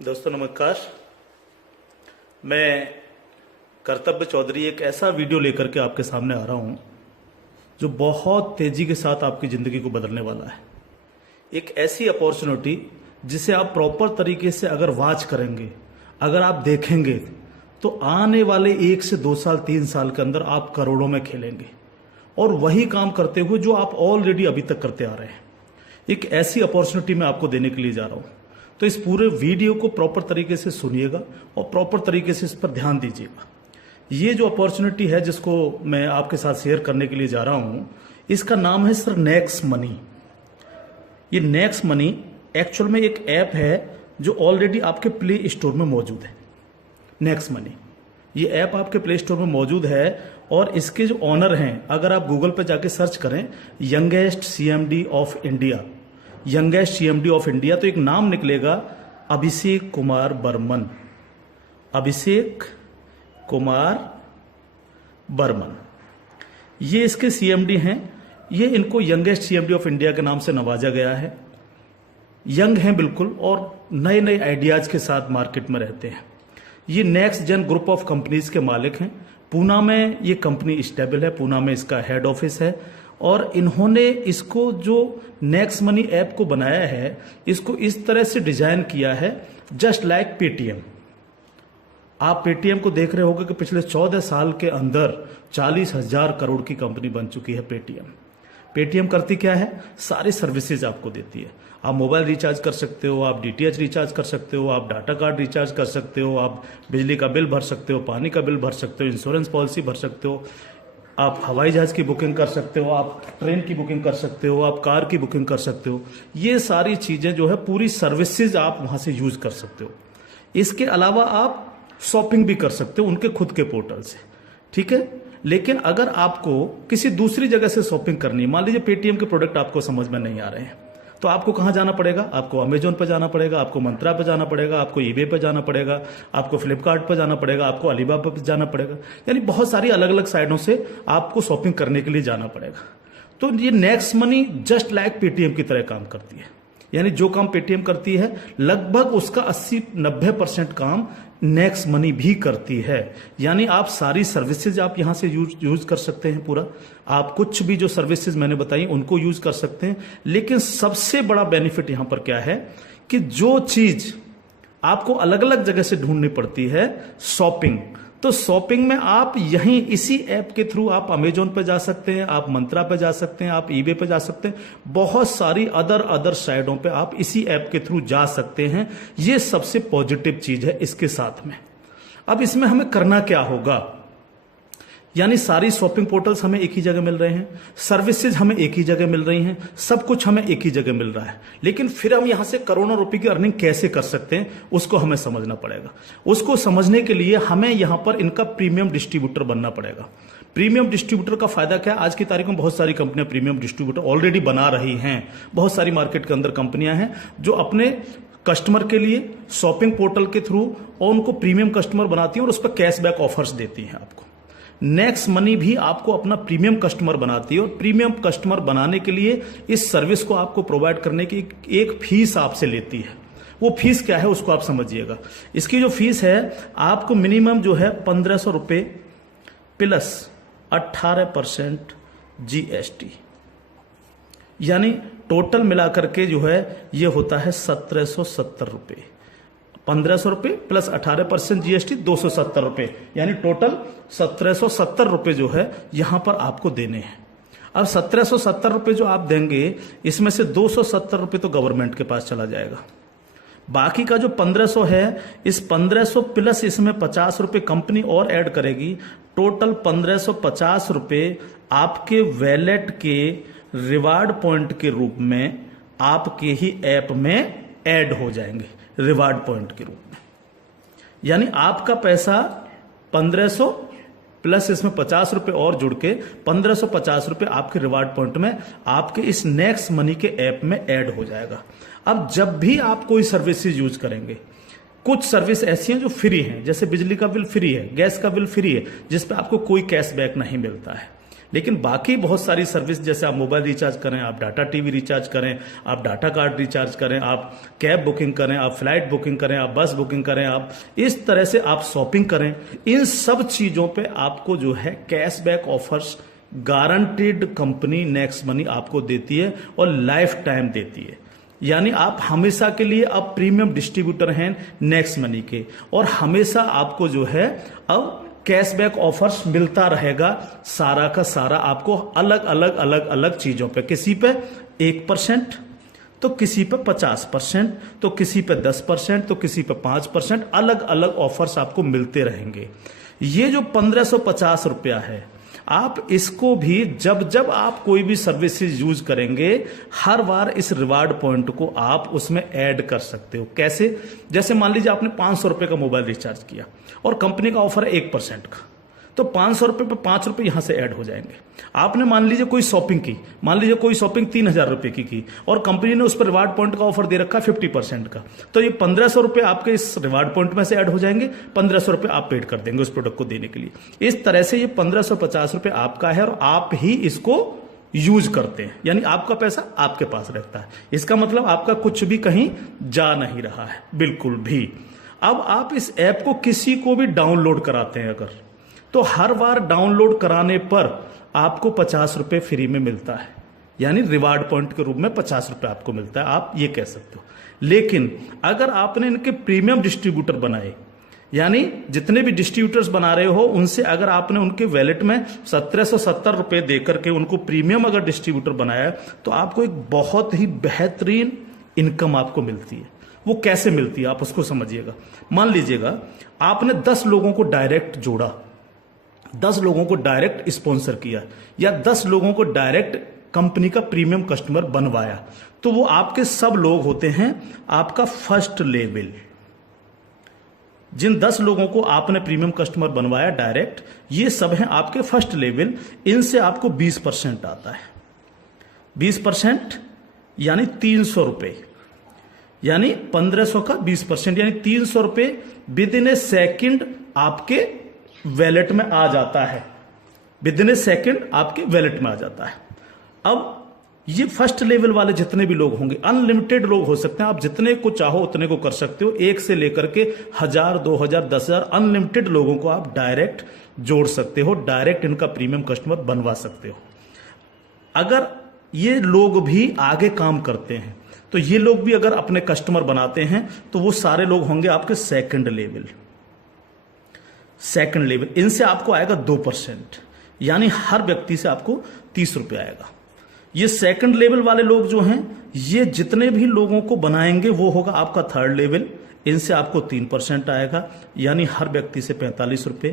दोस्तों नमस्कार। मैं कर्तव्य चौधरी एक ऐसा वीडियो लेकर के आपके सामने आ रहा हूं जो बहुत तेजी के साथ आपकी ज़िंदगी को बदलने वाला है। एक ऐसी अपॉर्चुनिटी जिसे आप प्रॉपर तरीके से अगर वॉच करेंगे, अगर आप देखेंगे तो आने वाले 1 से 2 साल 3 साल के अंदर आप करोड़ों में खेलेंगे और वही काम करते हुए जो आप ऑलरेडी अभी तक करते आ रहे हैं। एक ऐसी अपॉर्चुनिटी मैं आपको देने के लिए जा रहा हूं, तो इस पूरे वीडियो को प्रॉपर तरीके से सुनिएगा और प्रॉपर तरीके से इस पर ध्यान दीजिएगा। ये जो अपॉर्चुनिटी है जिसको मैं आपके साथ शेयर करने के लिए जा रहा हूं, इसका नाम है सर नेक्स्ट मनी। ये नेक्स्ट मनी एक्चुअल में एक ऐप है जो ऑलरेडी आपके प्ले स्टोर में मौजूद है। नेक्स्ट मनी ये ऐप आपके प्ले स्टोर में मौजूद है और इसके जो ऑनर हैं, अगर आप गूगल पे जाके सर्च करें youngest CMD of India, youngest CMD of India, तो एक नाम निकलेगा अभिषेक कुमार बर्मन। अभिषेक कुमार बर्मन ये इसके सीएमडी हैं। ये इनको यंगेस्ट सीएमडी ऑफ इंडिया के नाम से नवाजा गया है। यंग हैं बिल्कुल और नए नए आइडियाज के साथ मार्केट में रहते हैं। ये Next Gen group of companies के मालिक हैं। पूना में ये कंपनी स्टेबल है, पूना में इसका हेड ऑफिस है और इन्होंने इसको जो नेक्स्ट मनी ऐप को बनाया है, इसको इस तरह से डिजाइन किया है जस्ट लाइक पेटीएम। आप पेटीएम को देख रहे होंगे कि पिछले 14 साल के अंदर 40,000 करोड़ की कंपनी बन चुकी है पेटीएम। पेटीएम करती क्या है? सारी सर्विसेज आपको देती है। आप मोबाइल रिचार्ज कर सकते हो, आप डीटीएच रिचार्ज कर सकते हो, आप डाटा कार्ड रिचार्ज कर सकते हो, आप बिजली का बिल भर सकते हो, पानी का बिल भर सकते हो, इंश्योरेंस पॉलिसी भर सकते हो, आप हवाई जहाज की बुकिंग कर सकते हो, आप ट्रेन की बुकिंग कर सकते हो, आप कार की बुकिंग कर सकते हो। ये सारी चीजें जो है पूरी सर्विसेज आप वहां से यूज कर सकते हो। इसके अलावा आप शॉपिंग भी कर सकते हो उनके खुद के पोर्टल से, ठीक है। लेकिन अगर आपको किसी दूसरी जगह से शॉपिंग करनी है, मान लीजिए पेटीएम के प्रोडक्ट आपको समझ में नहीं आ रहे हैं, तो आपको कहां जाना पड़ेगा? आपको अमेजोन पर जाना पड़ेगा, आपको मंत्रा पर जाना पड़ेगा, आपको ईबे पर जाना पड़ेगा, आपको फ्लिपकार्ट पर जाना पड़ेगा, आपको अलीबाबा पर जाना पड़ेगा। यानी बहुत सारी अलग अलग साइडों से आपको शॉपिंग करने के लिए जाना पड़ेगा। तो ये next money just like Paytm की तरह काम करती है। यानी जो काम पेटीएम करती है लगभग उसका 80-90% काम नेक्स्ट मनी भी करती है। यानी आप सारी सर्विसेज आप यहां से यूज कर सकते हैं पूरा। आप कुछ भी जो सर्विसेज मैंने बताई उनको यूज कर सकते हैं। लेकिन सबसे बड़ा बेनिफिट यहां पर क्या है कि जो चीज आपको अलग अलग जगह से ढूंढनी पड़ती है, शॉपिंग, तो शॉपिंग में आप यहीं इसी ऐप के थ्रू आप अमेजोन पे जा सकते हैं, आप मंत्रा पे जा सकते हैं, आप ईबे पे जा सकते हैं, बहुत सारी अदर साइडों पे आप इसी ऐप के थ्रू जा सकते हैं। ये सबसे पॉजिटिव चीज है इसके साथ में। अब इसमें हमें करना क्या होगा? यानी सारी शॉपिंग पोर्टल्स हमें एक ही जगह मिल रहे हैं, सर्विसेज हमें एक ही जगह मिल रही हैं, सब कुछ हमें एक ही जगह मिल रहा है। लेकिन फिर हम यहां से करोड़ों रुपए की अर्निंग कैसे कर सकते हैं उसको हमें समझना पड़ेगा। उसको समझने के लिए हमें यहां पर इनका प्रीमियम डिस्ट्रीब्यूटर बनना पड़ेगा। प्रीमियम डिस्ट्रीब्यूटर का फायदा क्या है? आज की तारीख में बहुत सारी कंपनियां प्रीमियम डिस्ट्रीब्यूटर ऑलरेडी बना रही हैं। बहुत सारी मार्केट के अंदर कंपनियां हैं जो अपने कस्टमर के लिए शॉपिंग पोर्टल के थ्रू और उनको प्रीमियम कस्टमर बनाती हैं और उस पर कैशबैक ऑफर्स देती हैं आपको। नेक्स्ट मनी भी आपको अपना प्रीमियम कस्टमर बनाती है और प्रीमियम कस्टमर बनाने के लिए इस सर्विस को आपको प्रोवाइड करने की एक फीस आपसे लेती है। वो फीस क्या है उसको आप समझिएगा। इसकी जो फीस है आपको मिनिमम जो है 1,500 रुपए प्लस 18% जीएसटी, यानी टोटल मिलाकर के जो है ये होता है 1,770 रुपए। 1,500 रुपए प्लस 18% जीएसटी 270 रुपए, यानी टोटल 1,770 रुपए जो है यहां पर आपको देने हैं। अब 1,770 रुपए जो आप देंगे, इसमें से 270 रुपए तो गवर्नमेंट के पास चला जाएगा। बाकी का जो 1,500 है, इस 1,500 प्लस इसमें 50 रुपए कंपनी और ऐड करेगी। टोटल 1,550 रुपए आपके वैलेट के रिवार्ड पॉइंट के रूप में आपके ही ऐप में ऐड हो जाएंगे, रिवार्ड पॉइंट के रूप में। यानी आपका पैसा 1,500 प्लस इसमें 50 रुपए और जुड़ के 1,550 रुपए आपके रिवार्ड पॉइंट में आपके इस नेक्स्ट मनी के ऐप में ऐड हो जाएगा। अब जब भी आप कोई सर्विसेज यूज करेंगे, कुछ सर्विस ऐसी हैं जो फ्री हैं, जैसे बिजली का बिल फ्री है, गैस का बिल फ्री है, जिस पे आपको कोई कैशबैक नहीं मिलता है। लेकिन बाकी बहुत सारी सर्विस, जैसे आप मोबाइल रिचार्ज करें, आप डाटा टीवी रिचार्ज करें, आप डाटा कार्ड रिचार्ज करें, आप कैब बुकिंग करें, आप फ्लाइट बुकिंग करें, आप बस बुकिंग करें, आप इस तरह से आप शॉपिंग करें, इन सब चीजों पे आपको जो है cashback offers guaranteed company next money आपको देती है और लाइफ टाइम देती है। यानी आप हमेशा के लिए अब प्रीमियम डिस्ट्रीब्यूटर हैं नेक्स्ट मनी के, और हमेशा आपको जो है अब कैशबैक ऑफर्स मिलता रहेगा, सारा का सारा आपको अलग अलग अलग अलग चीजों पे, किसी पे 1%, तो किसी पे 50%, तो किसी पे 10%, तो किसी पे 5%, अलग अलग ऑफर्स आपको मिलते रहेंगे। ये जो 1550 रुपया है, आप इसको भी जब जब आप कोई भी सर्विसेज यूज करेंगे, हर बार इस रिवार्ड पॉइंट को आप उसमें ऐड कर सकते हो। कैसे? जैसे मान लीजिए आपने 500 रुपए का मोबाइल रिचार्ज किया और कंपनी का ऑफर है 1% का, तो 500 रुपए पे 5 रुपए यहां से ऐड हो जाएंगे। आपने मान लीजिए कोई शॉपिंग की, मान लीजिए कोई शॉपिंग 3000 रुपए की और कंपनी ने उस पर रिवार्ड पॉइंट का ऑफर दे रखा है 50% का, तो ये 1500 रुपए आपके इस रिवार्ड पॉइंट में से ऐड हो जाएंगे, 1500 रुपए आप पेड कर देंगे उस प्रोडक्ट को देने के लिए। इस तरह से ये 1550 रुपए आपका है और आप ही इसको यूज करते हैं, यानी आपका पैसा आपके पास रहता है। इसका मतलब आपका कुछ भी कहीं जा नहीं रहा है, बिल्कुल भी। अब आप इस ऐप को किसी को भी डाउनलोड कराते हैं अगर, तो हर बार डाउनलोड कराने पर आपको 50 रुपए फ्री में मिलता है, यानी रिवार्ड पॉइंट के रूप में 50 रुपए आपको मिलता है, आप ये कह सकते हो। लेकिन अगर आपने इनके प्रीमियम डिस्ट्रीब्यूटर बनाए, यानी जितने भी डिस्ट्रीब्यूटर्स बना रहे हो उनसे अगर आपने उनके वैलेट में 1770 रुपए देकर के उनको प्रीमियम अगर डिस्ट्रीब्यूटर बनाया, तो आपको एक बहुत ही बेहतरीन इनकम आपको मिलती है। वो कैसे मिलती है आप उसको समझिएगा। मान लीजिएगा आपने 10 लोगों को डायरेक्ट जोड़ा, 10 लोगों को डायरेक्ट स्पॉन्सर किया, या 10 लोगों को डायरेक्ट कंपनी का प्रीमियम कस्टमर बनवाया, तो वो आपके सब लोग होते हैं आपका फर्स्ट लेवल। जिन 10 लोगों को आपने प्रीमियम कस्टमर बनवाया डायरेक्ट, ये सब हैं आपके फर्स्ट लेवल। इनसे आपको 20% आता है। 20% यानी 300 रुपए, यानी 1500 का 20%, यानी 300 रुपए विद इन ए सेकेंड आपके वैलेट में आ जाता है। विद इन ए सेकेंड आपके वैलेट में आ जाता है। अब ये फर्स्ट लेवल वाले जितने भी लोग होंगे, अनलिमिटेड लोग हो सकते हैं, आप जितने को चाहो उतने को कर सकते हो, 1 से लेकर के 1000, 2000, 10,000 अनलिमिटेड लोगों को आप डायरेक्ट जोड़ सकते हो, डायरेक्ट इनका प्रीमियम कस्टमर बनवा सकते हो। अगर ये लोग भी आगे काम करते हैं, तो ये लोग भी अगर अपने कस्टमर बनाते हैं, तो वो सारे लोग होंगे आपके सेकंड लेवल। सेकंड लेवल, इनसे आपको आएगा 2%, यानी हर व्यक्ति से आपको 30 रुपए आएगा। ये सेकंड लेवल वाले लोग जो हैं, ये जितने भी लोगों को बनाएंगे वो होगा आपका थर्ड लेवल, इनसे आपको 3% आएगा, यानी हर व्यक्ति से 45 रुपए।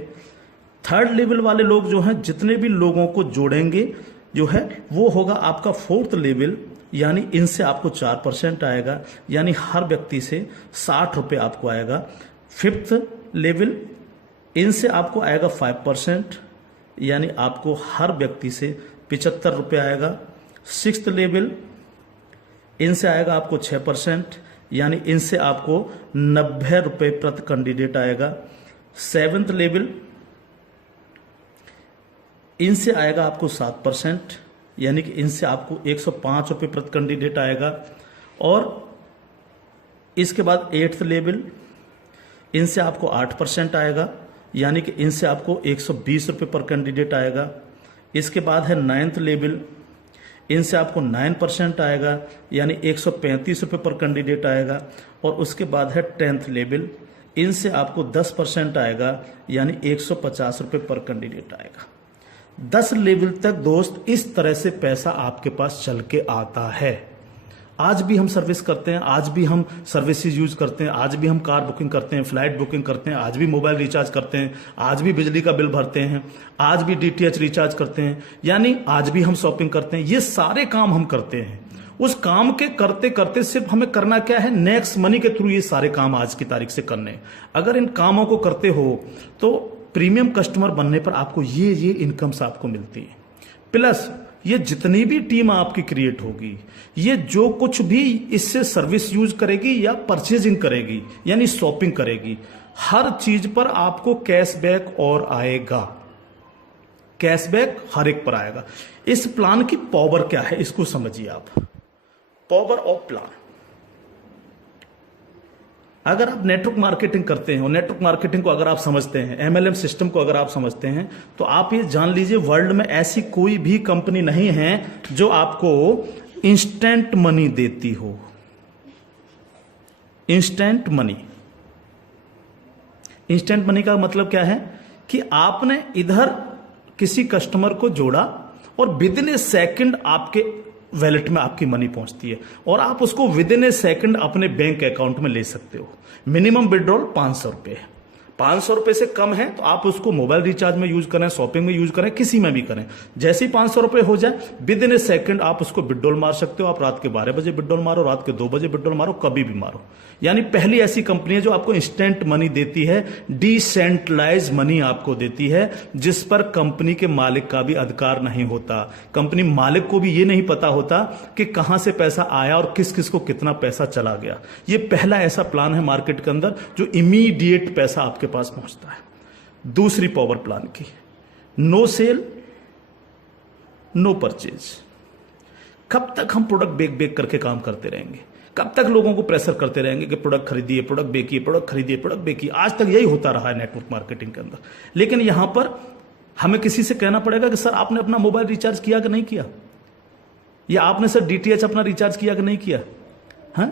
थर्ड लेवल वाले लोग जो हैं, जितने भी लोगों को जोड़ेंगे जो है, वो होगा आपका फोर्थ लेवल, यानी इनसे आपको 4% आएगा, यानी हर व्यक्ति से 60 रुपए आपको आएगा। फिफ्थ लेवल, इनसे आपको आएगा 5%, यानी आपको हर व्यक्ति से 75 रुपये आएगा। सिक्स्थ लेवल, इनसे आएगा आपको 6%, यानी इनसे आपको 90 रुपये प्रति कैंडिडेट आएगा। सेवेंथ लेवल, इनसे आएगा आपको 7%, यानी कि इनसे आपको 105 रुपये प्रति कैंडिडेट आएगा। और इसके बाद एट्थ लेवल, इनसे आपको 8% आएगा, यानी कि इनसे आपको 120 रुपये पर कैंडिडेट आएगा। इसके बाद है नाइन्थ लेवल, इनसे आपको 9% आएगा, यानी 135 रुपये पर कैंडिडेट आएगा। और उसके बाद है 10th लेवल, इनसे आपको 10% आएगा, यानी 150 रुपये पर कैंडिडेट आएगा। 10 लेवल तक दोस्त इस तरह से पैसा आपके पास चल के आता है। आज भी हम सर्विस करते हैं, आज भी हम सर्विसेज यूज करते हैं, आज भी हम कार बुकिंग करते हैं, फ्लाइट बुकिंग करते हैं, आज भी मोबाइल रिचार्ज करते हैं, आज भी बिजली का बिल भरते हैं, आज भी DTH रिचार्ज करते हैं, यानी आज भी हम शॉपिंग करते हैं। ये सारे काम हम करते हैं। उस काम के करते करते सिर्फ हमें करना क्या है, नेक्स्ट मनी के थ्रू ये सारे काम आज की तारीख से करने। अगर इन कामों को करते हो तो प्रीमियम कस्टमर बनने पर आपको ये इनकम्स आपको मिलती है। प्लस ये जितनी भी टीम आपकी क्रिएट होगी, ये जो कुछ भी इससे सर्विस यूज करेगी या परचेजिंग करेगी, यानी शॉपिंग करेगी, हर चीज पर आपको कैशबैक और आएगा। कैशबैक हर एक पर आएगा। इस प्लान की पावर क्या है इसको समझिए आप। पावर ऑफ प्लान, अगर आप नेटवर्क मार्केटिंग करते हैं और नेटवर्क मार्केटिंग को अगर आप समझते हैं, एमएलएम सिस्टम को अगर आप समझते हैं, तो आप ये जान लीजिए वर्ल्ड में ऐसी कोई भी कंपनी नहीं है जो आपको इंस्टेंट मनी देती हो। इंस्टेंट मनी, इंस्टेंट मनी का मतलब क्या है कि आपने इधर किसी कस्टमर को जोड़ा और विद इन ए सेकंड आपके वैलेट में आपकी मनी पहुंचती है और आप उसको विद इन ए सेकंड अपने बैंक अकाउंट में ले सकते हो। मिनिमम विड्रॉल 500 रुपए है। 500 रुपए से कम है तो आप उसको मोबाइल रिचार्ज में यूज करें, शॉपिंग में यूज करें, किसी में भी करें। जैसे ही 500 रुपए हो जाए विद इन ए सेकंड आप उसको विड्रॉल मार सकते हो। आप रात के 12 बजे विड्रॉल मारो, रात के 2 बजे विड्रॉल मारो, कभी भी मारो। यानी पहली ऐसी कंपनी है जो आपको इंस्टेंट मनी देती है, डिसेंट्रलाइज मनी आपको देती है, जिस पर कंपनी के मालिक का भी अधिकार नहीं होता। कंपनी मालिक को भी ये नहीं पता होता कि कहां से पैसा आया और किस किस को कितना पैसा चला गया। ये पहला ऐसा प्लान है मार्केट के अंदर जो इमीडिएट पैसा आपके पास पहुंचता है। दूसरी पावर प्लान की, नो सेल नो परचेज। कब तक हम प्रोडक्ट बेक बेक करके काम करते रहेंगे? कब तक लोगों को प्रेशर करते रहेंगे कि प्रोडक्ट खरीदिए, प्रोडक्ट बेकिए, प्रोडक्ट खरीदिए, प्रोडक्ट बेकिए? आज तक यही होता रहा है नेटवर्क मार्केटिंग के अंदर। लेकिन यहां पर हमें किसी से कहना पड़ेगा कि सर आपने अपना मोबाइल रिचार्ज किया कि नहीं किया, या आपने सर डीटीएच अपना रिचार्ज किया कि नहीं किया, हाँ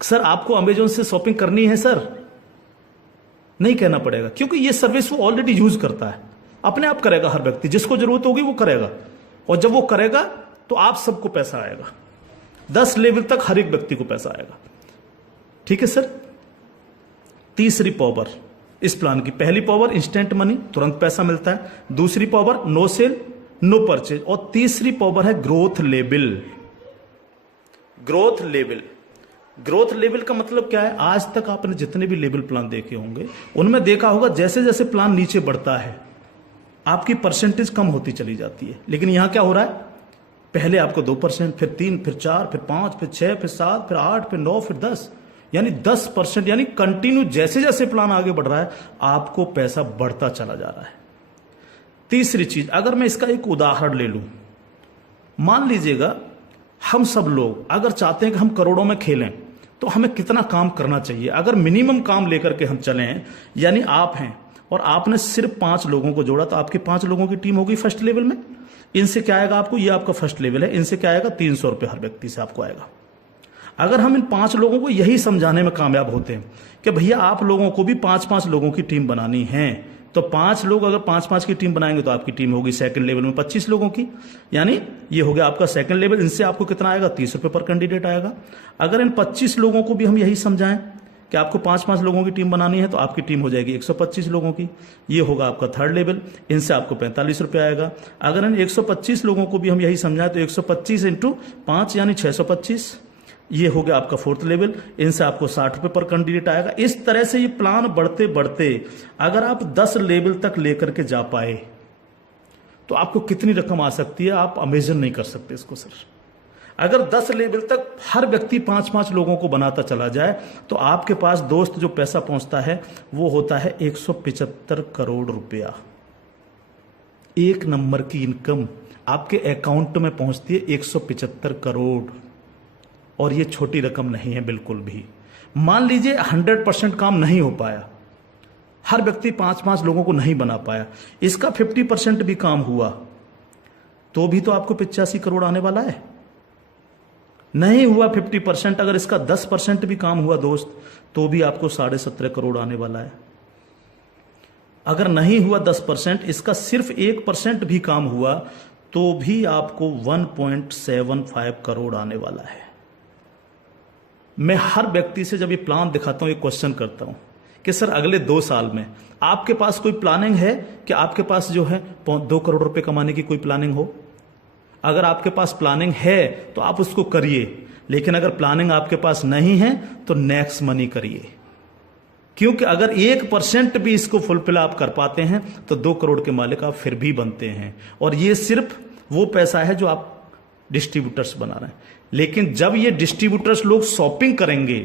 सर आपको अमेजोन से शॉपिंग करनी है सर, नहीं कहना पड़ेगा, क्योंकि ये सर्विस वो ऑलरेडी यूज करता है। अपने आप करेगा, हर व्यक्ति जिसको जरूरत होगी वो करेगा, और जब वो करेगा तो आप सबको पैसा आएगा। 10 लेवल तक हर एक व्यक्ति को पैसा आएगा। ठीक है सर। तीसरी पावर इस प्लान की, पहली पावर इंस्टेंट मनी, तुरंत पैसा मिलता है। दूसरी power no sell no purchase, और तीसरी पावर है growth level. Growth level, growth level का मतलब क्या है? आज तक आपने जितने भी लेवल प्लान देखे होंगे उनमें देखा होगा जैसे जैसे प्लान नीचे बढ़ता है आपकी परसेंटेज कम होती चली जाती है। लेकिन यहां क्या हो रहा है? पहले आपको 2%, फिर 3, फिर 4, फिर 5, फिर 6, फिर 7, फिर 8, फिर 9, फिर 10, यानी 10%, यानी कंटिन्यू जैसे जैसे प्लान आगे बढ़ रहा है आपको पैसा बढ़ता चला जा रहा है। तीसरी चीज, अगर मैं इसका एक उदाहरण ले लूं, मान लीजिएगा हम सब लोग अगर चाहते हैं कि हम करोड़ों में खेलें तो हमें कितना काम करना चाहिए? अगर मिनिमम काम लेकर के हम चलें, यानी आप हैं और आपने सिर्फ 5 लोगों को जोड़ा तो आपकी 5 लोगों की टीम होगी फर्स्ट लेवल में। इनसे क्या आएगा आपको? ये आपका फर्स्ट लेवल है। इनसे क्या आएगा? 300 रुपए हर व्यक्ति से आपको आएगा। अगर हम इन 5 लोगों को यही समझाने में कामयाब होते हैं कि भैया आप लोगों को भी 5-5 लोगों की टीम बनानी है, तो 5 लोग अगर 5-5 की टीम बनाएंगे तो आपकी टीम होगी सेकंड लेवल में 25 लोगों की, यानी ये हो गया आपका सेकंड लेवल। इनसे आपको कितना आएगा? 30 रुपए पर कैंडिडेट आएगा। अगर इन 25 लोगों को भी हम यही समझाएं कि आपको 5-5 लोगों की टीम बनानी है तो आपकी टीम हो जाएगी 125 लोगों की, ये होगा आपका थर्ड लेवल। इनसे आपको 45 रुपए आएगा। अगर इन 125 लोगों को भी हम यही समझाएं तो 125 × 5 यानी 625, ये हो गया आपका फोर्थ लेवल। इनसे आपको 60 रुपए पर कैंडिडेट आएगा। इस तरह से ये प्लान बढ़ते बढ़ते अगर आप 10 लेवल तक लेकर के जा पाए तो आपको कितनी रकम आ सकती है आप इमेजिन नहीं कर सकते इसको सर। अगर 10 लेवल तक हर व्यक्ति 5-5 लोगों को बनाता चला जाए तो आपके पास दोस्त जो पैसा पहुंचता है वो होता है 175 करोड़ रुपया। एक नंबर की इनकम आपके अकाउंट में पहुंचती है 175 करोड़, और ये छोटी रकम नहीं है बिल्कुल भी। मान लीजिए 100% काम नहीं हो पाया, हर व्यक्ति 5-5 लोगों को नहीं बना पाया, इसका 50% भी काम हुआ तो भी तो आपको 85 करोड़ आने वाला है। नहीं हुआ 50%, अगर इसका 10% भी काम हुआ दोस्त तो भी आपको 17.5 करोड़ आने वाला है। अगर नहीं हुआ 10%, इसका सिर्फ 1% भी काम हुआ तो भी आपको 1.75 करोड़ आने वाला है। मैं हर व्यक्ति से जब ये प्लान दिखाता हूं एक क्वेश्चन करता हूं कि सर अगले 2 साल में आपके पास कोई प्लानिंग है कि आपके पास जो है 2 करोड़ रुपए कमाने की कोई प्लानिंग हो? अगर आपके पास प्लानिंग है तो आप उसको करिए, लेकिन अगर प्लानिंग आपके पास नहीं है तो नेक्स्ट मनी करिए, क्योंकि अगर 1% भी इसको फुलफिल आप कर पाते हैं तो 2 करोड़ के मालिक आप फिर भी बनते हैं। और ये सिर्फ वो पैसा है जो आप डिस्ट्रीब्यूटर्स बना रहे हैं। लेकिन जब ये डिस्ट्रीब्यूटर्स लोग शॉपिंग करेंगे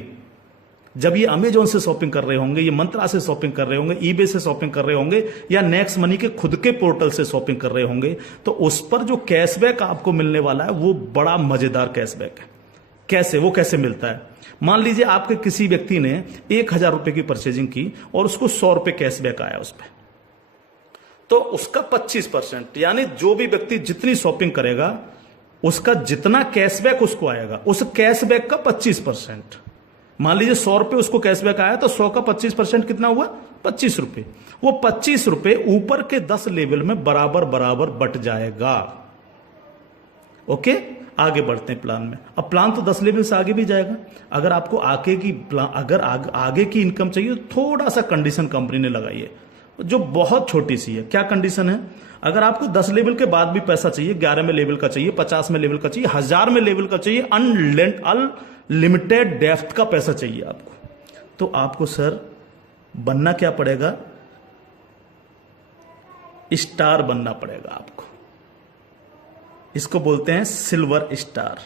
जब ये अमेजोन से शॉपिंग कर रहे होंगे, ये मंत्रा से शॉपिंग कर रहे होंगे, ईबे से शॉपिंग कर रहे होंगे, या नेक्स्ट मनी के खुद के पोर्टल से शॉपिंग कर रहे होंगे, तो उस पर जो कैशबैक आपको मिलने वाला है वो बड़ा मजेदार कैशबैक है। कैसे, वो कैसे मिलता है? मान लीजिए आपके किसी व्यक्ति ने 1,000 रुपए की परचेजिंग की और उसको 100 रुपए कैशबैक आया उस पर, तो उसका 25%, यानी जो भी व्यक्ति जितनी शॉपिंग करेगा उसका जितना कैशबैक उसको आएगा, उस कैशबैक का 25%। मान लीजिए 100 रुपए उसको कैशबैक आया, तो 100 का 25% कितना हुआ? 25 रुपए। वो 25 रुपए ऊपर के 10 लेवल में बराबर बराबर बट जाएगा। ओके, आगे बढ़ते हैं प्लान में। अब प्लान तो 10 लेवल से आगे भी जाएगा। अगर आपको आगे की इनकम चाहिए तो थोड़ा सा कंडीशन कंपनी ने लगाई है जो बहुत छोटी सी है। क्या कंडीशन है? अगर आपको 10 लेवल के बाद भी पैसा चाहिए, 11 में लेवल का चाहिए, 50 में लेवल का चाहिए, 1000 में लेवल का चाहिए, अनलिमिटेड डेप्थ का पैसा चाहिए आपको, तो आपको सर बनना क्या पड़ेगा? स्टार बनना पड़ेगा आपको। इसको बोलते हैं सिल्वर स्टार।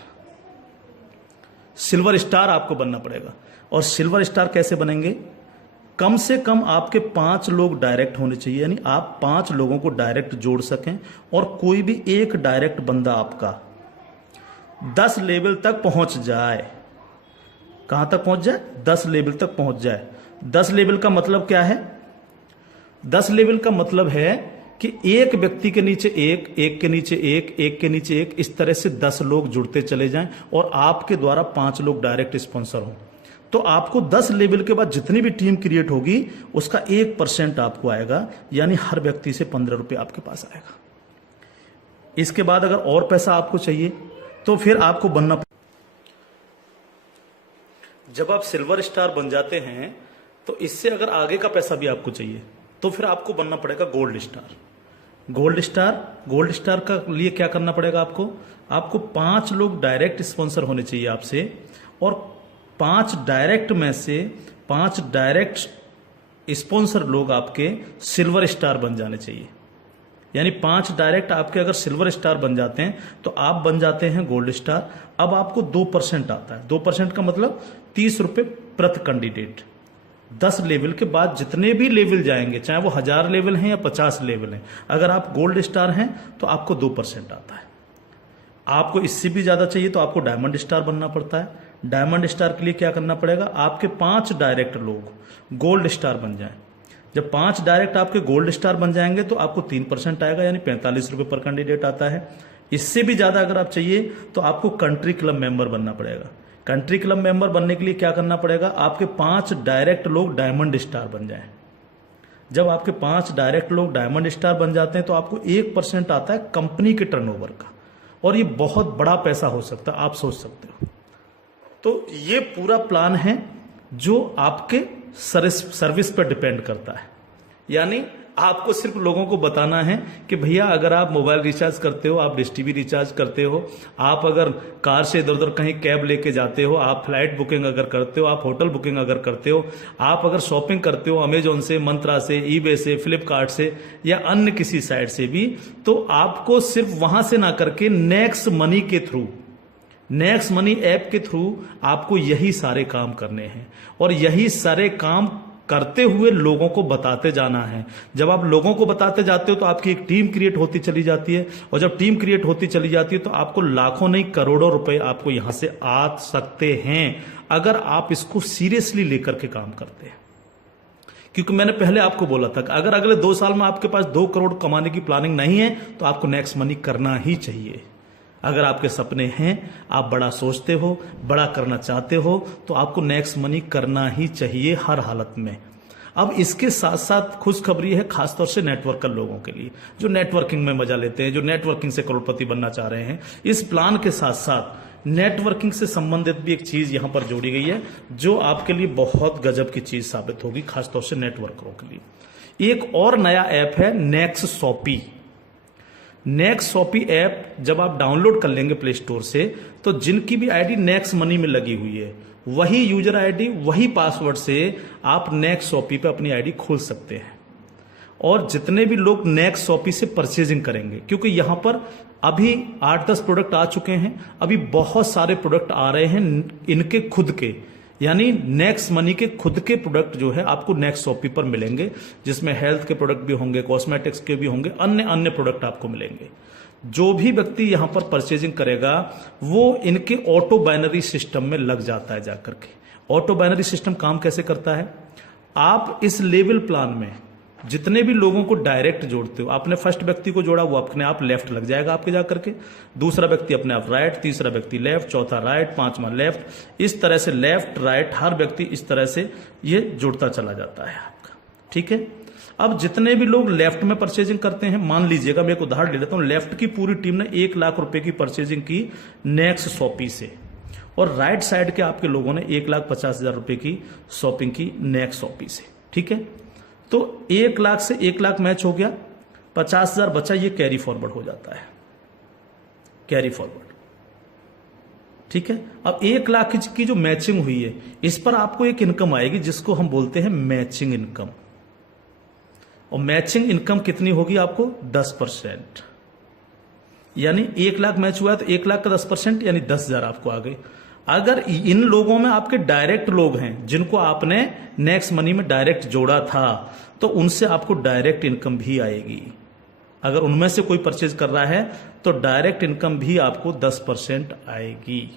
सिल्वर स्टार आपको बनना पड़ेगा। और सिल्वर स्टार कैसे बनेंगे? कम से कम आपके 5 लोग डायरेक्ट होने चाहिए, यानी आप 5 लोगों को डायरेक्ट जोड़ सकें, और कोई भी एक डायरेक्ट बंदा आपका 10 लेवल तक पहुंच जाए। कहां तक पहुंच जाए? 10 लेवल तक पहुंच जाए। 10 लेवल का मतलब क्या है? 10 लेवल का मतलब है कि एक व्यक्ति के नीचे एक, एक के नीचे एक, एक के नीचे एक, इस तरह से 10 लोग जुड़ते चले जाएं और आपके द्वारा 5 लोग डायरेक्ट स्पॉन्सर हों। तो आपको 10 लेवल के बाद जितनी भी टीम क्रिएट होगी उसका 1% आपको आएगा, यानी हर व्यक्ति से 15 रुपए आपके पास आएगा। इसके बाद अगर और पैसा आपको चाहिए तो फिर आपको बनना, जब आप सिल्वर स्टार बन जाते हैं तो इससे अगर आगे का पैसा भी आपको चाहिए तो फिर आपको बनना पड़ेगा गोल्ड स्टार। गोल्ड स्टार का लिए क्या करना पड़ेगा आपको 5 लोग डायरेक्ट स्पॉन्सर होने चाहिए आपसे, और 5 डायरेक्ट में से 5 डायरेक्ट स्पॉन्सर लोग आपके सिल्वर स्टार बन जाने चाहिए। यानी 5 डायरेक्ट आपके अगर सिल्वर स्टार बन जाते हैं तो आप बन जाते हैं गोल्ड स्टार। अब आपको 2% आता है। 2% का मतलब 30 रुपए प्रति कैंडिडेट। 10 लेवल के बाद जितने भी लेवल जाएंगे, चाहे वो 1000 लेवल हैं या 50 लेवल हैं, अगर आप गोल्ड स्टार हैं तो आपको 2% आता है। आपको इससे भी ज्यादा चाहिए तो आपको डायमंड स्टार बनना पड़ता है। डायमंड स्टार के लिए क्या करना पड़ेगा? आपके 5 डायरेक्ट लोग गोल्ड स्टार बन जाएं। जब 5 डायरेक्ट आपके गोल्ड स्टार बन जाएंगे तो आपको 3% आएगा, यानी 45 रुपए पर कैंडिडेट आता है। इससे भी ज्यादा अगर आप चाहिए तो आपको कंट्री क्लब मेंबर बनना पड़ेगा। कंट्री क्लब मेंबर बनने के लिए क्या करना पड़ेगा? आपके 5 डायरेक्ट लोग डायमंड स्टार बन जाएं। जब आपके 5 डायरेक्ट लोग डायमंड स्टार बन जाते हैं तो आपको 1% आता है कंपनी के टर्नओवर का, और ये बहुत बड़ा पैसा हो सकता है, आप सोच सकते हो। तो ये पूरा प्लान है जो आपके सर्विस पर डिपेंड करता है। यानी आपको सिर्फ लोगों को बताना है कि भैया अगर आप मोबाइल रिचार्ज करते हो, आप डिश टीवी रिचार्ज करते हो, आप अगर कार से इधर उधर कहीं कैब लेके जाते हो, आप फ्लाइट बुकिंग अगर करते हो, आप होटल बुकिंग अगर करते हो, आप अगर शॉपिंग करते हो अमेजोन से, मंत्रा से, ईबे से, फ्लिपकार्ट से या अन्य किसी साइट से भी, तो आपको सिर्फ वहां से ना करके नेक्स्ट मनी के थ्रू, नेक्स्ट मनी ऐप के थ्रू आपको यही सारे काम करने हैं, और यही सारे काम करते हुए लोगों को बताते जाना है। जब आप लोगों को बताते जाते हो तो आपकी एक टीम क्रिएट होती चली जाती है, और जब टीम क्रिएट होती चली जाती है तो आपको लाखों नहीं करोड़ों रुपए आपको यहां से आ सकते हैं अगर आप इसको सीरियसली लेकर के काम करते हैं। क्योंकि मैंने पहले आपको बोला था कि अगर अगले 2 साल में आपके पास 2 करोड़ कमाने की प्लानिंग नहीं है तो आपको नेक्स्ट मनी करना ही चाहिए। अगर आपके सपने हैं, आप बड़ा सोचते हो, बड़ा करना चाहते हो, तो आपको नेक्स्ट मनी करना ही चाहिए हर हालत में। अब इसके साथ साथ खुशखबरी है खासतौर से नेटवर्कर लोगों के लिए, जो नेटवर्किंग में मजा लेते हैं, जो नेटवर्किंग से करोड़पति बनना चाह रहे हैं। इस प्लान के साथ साथ नेटवर्किंग से संबंधित भी एक चीज यहां पर जोड़ी गई है जो आपके लिए बहुत गजब की चीज साबित होगी, खासतौर से नेटवर्करों के लिए। एक और नया ऐप है Next Shoppy. Next Shoppy app जब आप डाउनलोड कर लेंगे प्ले स्टोर से, तो जिनकी भी आईडी नेक्स्ट मनी में लगी हुई है, वही यूजर आईडी, वही पासवर्ड से आप नेक्स्ट शॉपी पे अपनी आईडी खोल सकते हैं। और जितने भी लोग नेक्स्ट शॉपी से परचेजिंग करेंगे, क्योंकि यहां पर अभी 8-10 प्रोडक्ट आ चुके हैं, अभी बहुत सारे प्रोडक्ट आ रहे हैं इनके खुद के, यानी नेक्स्ट मनी के खुद के प्रोडक्ट जो है आपको नेक्स्ट शॉपी पर मिलेंगे, जिसमें हेल्थ के प्रोडक्ट भी होंगे, कॉस्मेटिक्स के भी होंगे, अन्य अन्य प्रोडक्ट आपको मिलेंगे। जो भी व्यक्ति यहां पर परचेजिंग करेगा वो इनके ऑटो बाइनरी सिस्टम में लग जाता है जाकर के। ऑटो बाइनरी सिस्टम काम कैसे करता है? आप इस लेवल प्लान में जितने भी लोगों को डायरेक्ट जोड़ते हो, आपने फर्स्ट व्यक्ति को जोड़ा, वो अपने आप लेफ्ट लग जाएगा आपके जाकर के, दूसरा व्यक्ति अपने आप राइट, तीसरा व्यक्ति लेफ्ट, चौथा राइट, पांचवा लेफ्ट, इस तरह से लेफ्ट राइट हर व्यक्ति इस तरह से ये जुड़ता चला जाता है आपका। ठीक है, अब जितने भी लोग लेफ्ट में परचेजिंग करते हैं, मान लीजिएगा मैं एक उदाहरण ले लेता हूं, लेफ्ट की पूरी टीम ने 1 लाख रुपए की परचेजिंग की नेक्स्ट शॉपी से, और राइट साइड के आपके लोगों ने 1,50,000 रुपए की शॉपिंग की नेक्स्ट शॉपी से। ठीक है, तो 1 लाख से 1 लाख मैच हो गया, 50,000 बचा, ये कैरी फॉरवर्ड हो जाता है, कैरी फॉरवर्ड। ठीक है, अब 1 लाख की जो मैचिंग हुई है, इस पर आपको एक इनकम आएगी जिसको हम बोलते हैं मैचिंग इनकम। और मैचिंग इनकम कितनी होगी आपको? 10%। यानी 1 लाख मैच हुआ है तो 1 लाख का 10% यानी 10,000 आपको आ गए। अगर इन लोगों में आपके डायरेक्ट लोग हैं जिनको आपने नेक्स्ट मनी में डायरेक्ट जोड़ा था, तो उनसे आपको डायरेक्ट इनकम भी आएगी। अगर उनमें से कोई परचेज कर रहा है तो डायरेक्ट इनकम भी आपको 10% आएगी।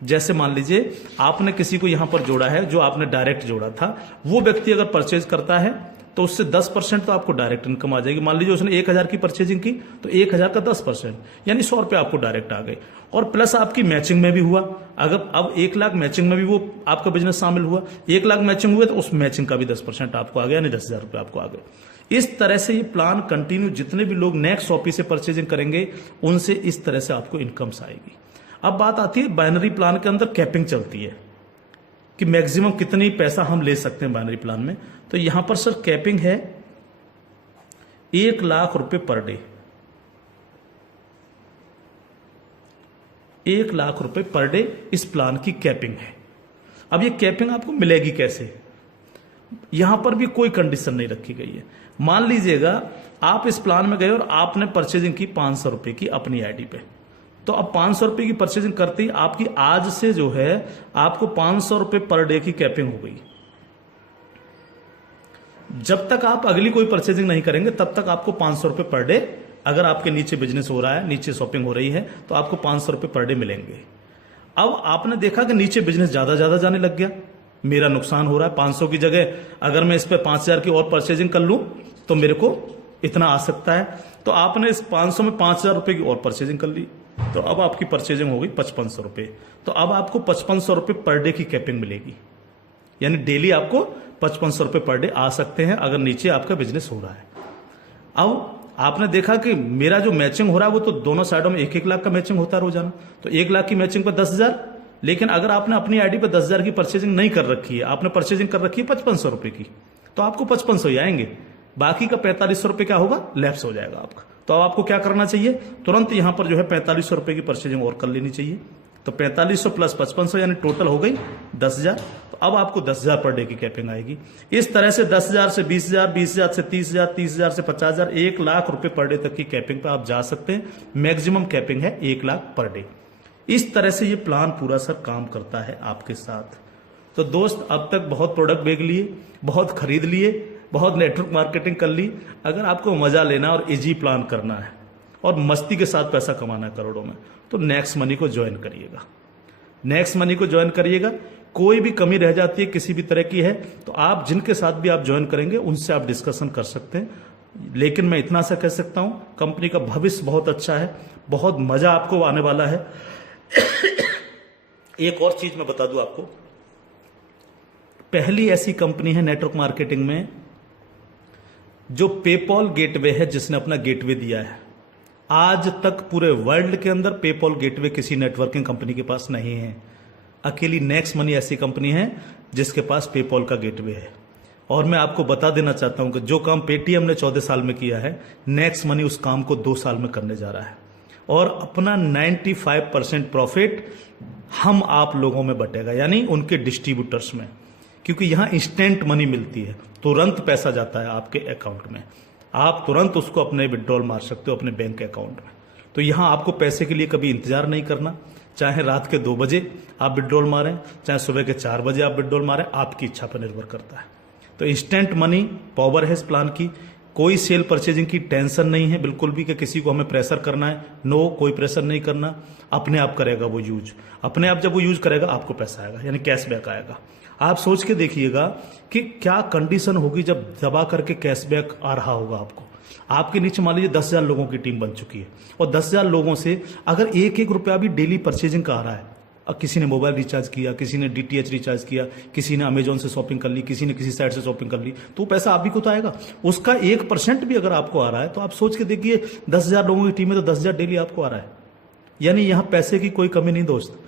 जैसे मान लीजिए आपने किसी को यहां पर जोड़ा है, जो आपने डायरेक्ट जोड़ा था, वो व्यक्ति अगर परचेज करता है तो उससे 10% तो आपको डायरेक्ट इनकम आ जाएगी। मान लीजिए उसने 1,000 की परचेजिंग की तो 1,000 का 10% यानी 100 रुपये आपको डायरेक्ट आ गए, और प्लस आपकी मैचिंग में भी हुआ। अगर अब 1 लाख मैचिंग में भी वो आपका बिजनेस शामिल हुआ, 1 लाख मैचिंग हुए तो उस मैचिंग का भी 10% आपको आ गया, यानी 10,000 रुपये आपको आ गए। इस तरह से ये प्लान कंटिन्यू, जितने भी लोग नेक्स्ट शॉपी से परचेजिंग करेंगे उनसे इस तरह से आपको इनकम्स आएगी। अब बात आती है बाइनरी प्लान के अंदर कैपिंग चलती है कि मैक्सिमम कितनी पैसा हम ले सकते हैं बाइनरी प्लान में। तो यहां पर सर कैपिंग है 1 लाख रुपए पर डे, 1 लाख रुपए पर डे इस प्लान की कैपिंग है। अब ये कैपिंग आपको मिलेगी कैसे? यहां पर भी कोई कंडीशन नहीं रखी गई है। मान लीजिएगा आप इस प्लान में गए और आपने परचेजिंग की 500 रुपए की अपनी आईडी पे, तो अब 500 रुपए की परचेजिंग करते ही आपकी आज से जो है आपको 500 रुपए पर डे की कैपिंग हो गई। जब तक आप अगली कोई परचेजिंग नहीं करेंगे तब तक आपको 500 रुपए पर डे, अगर आपके नीचे बिजनेस हो रहा है, नीचे शॉपिंग हो रही है, तो आपको 500 रुपए पर डे मिलेंगे। अब आपने देखा कि नीचे बिजनेस ज्यादा जाने लग गया, मेरा नुकसान हो रहा है, 500 की जगह अगर मैं इस पे 5,000 की और परचेजिंग कर लूं तो मेरे को इतना आ सकता है। तो आपने इस 500 में 5,000 रुपए की और परचेजिंग कर ली, तो अब आपकी परचेजिंग हो गई 5,500 रुपए। तो अब आपको 5,500 रुपए पर डे की कैपिंग मिलेगी, यानी डेली आपको 5,500 रुपए पर डे आ सकते हैं अगर नीचे आपका बिजनेस हो रहा है। अब आपने देखा कि मेरा जो मैचिंग हो रहा है वो तो दोनों साइडों में 1-1 लाख का मैचिंग होता है रोजाना, तो 1 लाख की मैचिंग पर 10,000। लेकिन अगर आपने अपनी आईडी पर 10,000 की परचेजिंग नहीं कर रखी है, आपने परचेजिंग कर रखी है 5,500 रुपए की, तो आपको 5,500 ही आएंगे, बाकी का 4,500 रुपए क्या होगा? लैप्स हो जाएगा आपका। तो अब आपको क्या करना चाहिए? तुरंत यहां पर जो है 4,500 रुपए की परचेजिंग और कर लेनी चाहिए। तो 4,500 प्लस 5,500 यानी टोटल हो गई 10,000। तो अब आपको 10,000 पर डे की कैपिंग आएगी। इस तरह से 10,000 से 20,000, 20,000 से 30,000, 30,000 से 50,000, 1 लाख रुपए पर डे तक की कैपिंग पे आप जा सकते हैं। मैक्सिमम कैपिंग है 1 लाख पर डे। इस तरह से ये प्लान पूरा सर काम करता है आपके साथ। तो दोस्त, अब तक बहुत प्रोडक्ट बेच लिए, बहुत खरीद लिए, बहुत नेटवर्क मार्केटिंग कर ली। अगर आपको मजा लेना और इजी प्लान करना है और मस्ती के साथ पैसा कमाना है करोड़ों में, तो नेक्स्ट मनी को ज्वाइन करिएगा। नेक्स्ट मनी को ज्वाइन करिएगा। कोई भी कमी रह जाती है किसी भी तरह की है तो आप जिनके साथ भी आप ज्वाइन करेंगे उनसे आप डिस्कशन कर सकते हैं। लेकिन मैं इतना सा कह सकता हूं, कंपनी का भविष्य बहुत अच्छा है, बहुत मजा आपको आने वाला है। एक और चीज मैं बता दूं आपको, पहली ऐसी कंपनी है नेटवर्क मार्केटिंग में जो पेपॉल गेटवे है, जिसने अपना गेटवे दिया है। आज तक पूरे वर्ल्ड के अंदर पेपॉल गेटवे किसी नेटवर्किंग कंपनी के पास नहीं है। अकेली नेक्स्ट मनी ऐसी कंपनी है जिसके पास पेपॉल का गेटवे है। और मैं आपको बता देना चाहता हूं कि जो काम पेटीएम ने 14 साल में किया है, नेक्स्ट मनी उस काम को 2 साल में करने जा रहा है। और अपना 95% प्रॉफिट हम आप लोगों में बटेगा, यानी उनके डिस्ट्रीब्यूटर्स में, क्योंकि यहां इंस्टेंट मनी मिलती है, तुरंत पैसा जाता है आपके अकाउंट में, आप तुरंत उसको अपने विड्रॉल मार सकते हो अपने बैंक अकाउंट में। तो यहां आपको पैसे के लिए कभी इंतजार नहीं करना। चाहे रात के 2 बजे आप विड्रॉल मारें, चाहे सुबह के 4 बजे आप विड्रॉल मारें, आपकी इच्छा पर निर्भर करता है। तो इंस्टेंट मनी पावर है इस प्लान की। कोई सेल परचेजिंग की टेंशन नहीं है बिल्कुल भी कि किसी को हमें प्रेशर करना है। नो, कोई प्रेशर नहीं करना, अपने आप करेगा वो यूज। अपने आप जब वो यूज करेगा आपको पैसा आएगा, यानी कैशबैक आएगा। आप सोच के देखिएगा कि क्या कंडीशन होगी जब दबा करके कैशबैक आ रहा होगा आपको। आपके नीचे मान लीजिए 10,000 लोगों की टीम बन चुकी है और 10,000 लोगों से अगर एक एक रुपया भी डेली परचेजिंग का आ रहा है, अब किसी ने मोबाइल रिचार्ज किया, किसी ने डीटीएच रिचार्ज किया, किसी ने अमेजोन से शॉपिंग कर ली, किसी ने किसी साइट से शॉपिंग कर ली, तो पैसा आप ही को तो आएगा। उसका 1% भी अगर आपको आ रहा है तो आप सोच के देखिए 10,000 लोगों की टीम है तो 10,000 डेली आपको आ रहा है। यानी यहां पैसे की कोई कमी नहीं दोस्त।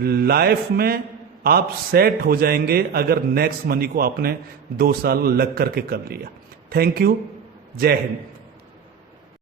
लाइफ में आप सेट हो जाएंगे अगर नेक्स्ट मनी को आपने 2 साल लग करके कर लिया। थैंक यू, जय हिंद।